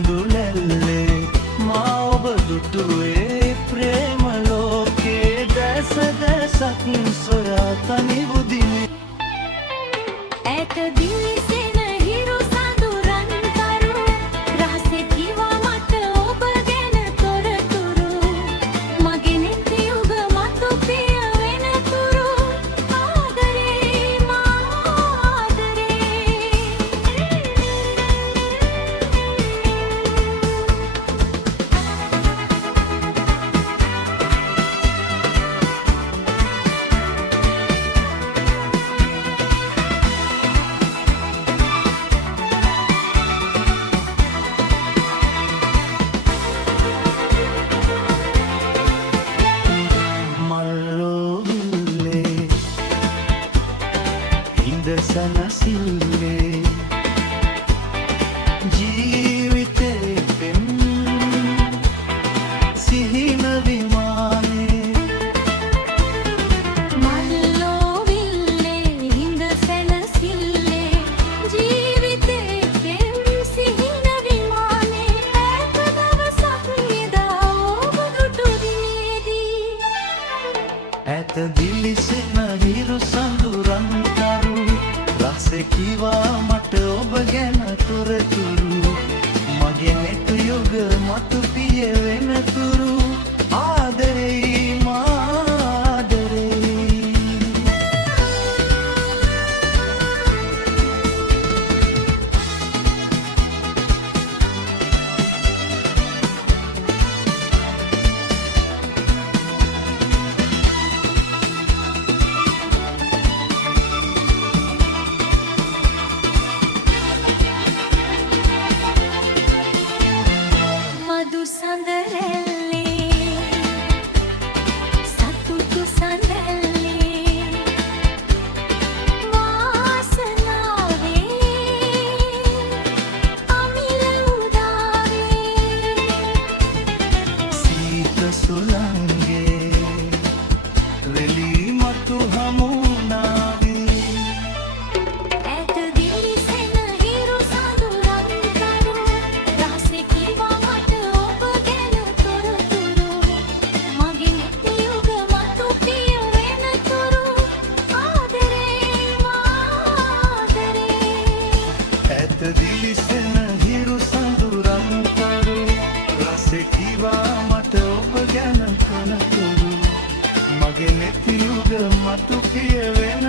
කඳුලැල්ලේ මා ඔබ දුටුවේ ප්‍රේම ලෝකේ දැස දැසක් සොයා තනි බුදිනේ ඇත දිලිසෙන හිරු සඳුරන් කරු රහසේ කිවා මට ඔබ ගැන තොරතුරු මගේ නෙත් යුග මතු පිය වෙනතුරු ආදරේ මා සනසිල්ලේ ජීවිතේ පෙම් සිහින විමානේ මල්ලෝවිල්ලේ හිඳ සැනසිල්ලේ ජීවිතේ පෙම් සිහින විමානේ ඈත දවසක් නිදා ඔබ දුටු දිනේදී ඇත දිලිසෙන හිරු සඳුරන් කරු රහසේ කිවා මට ඔබ ගැන තොරතුරු මගේ නෙත් යුග මතු පිය වෙනතුරු ආදරේ මා ආදරේ මధు සඳරැල්ලේ සතුටු සඳැල්ලේ වාසනාවේ අමිල උදාවේ සීත සුළංගේ රෙලි මතු හමුනාවේ ඇත දිලිසෙන හිරු සඳුරන් කරු රහසේ කිවා මට ඔබ ගැන තොරතුරු මගේ නෙත් යුග මතු පිය වෙනතුරු ආදරේ මා ආදරේ ඇත දිලිසෙන හිරු සඳුරන් කරු රහසේ කිවා මට ඔබ ගැන තොරතුරු මගේ නෙත් යුග මතු පිය වෙන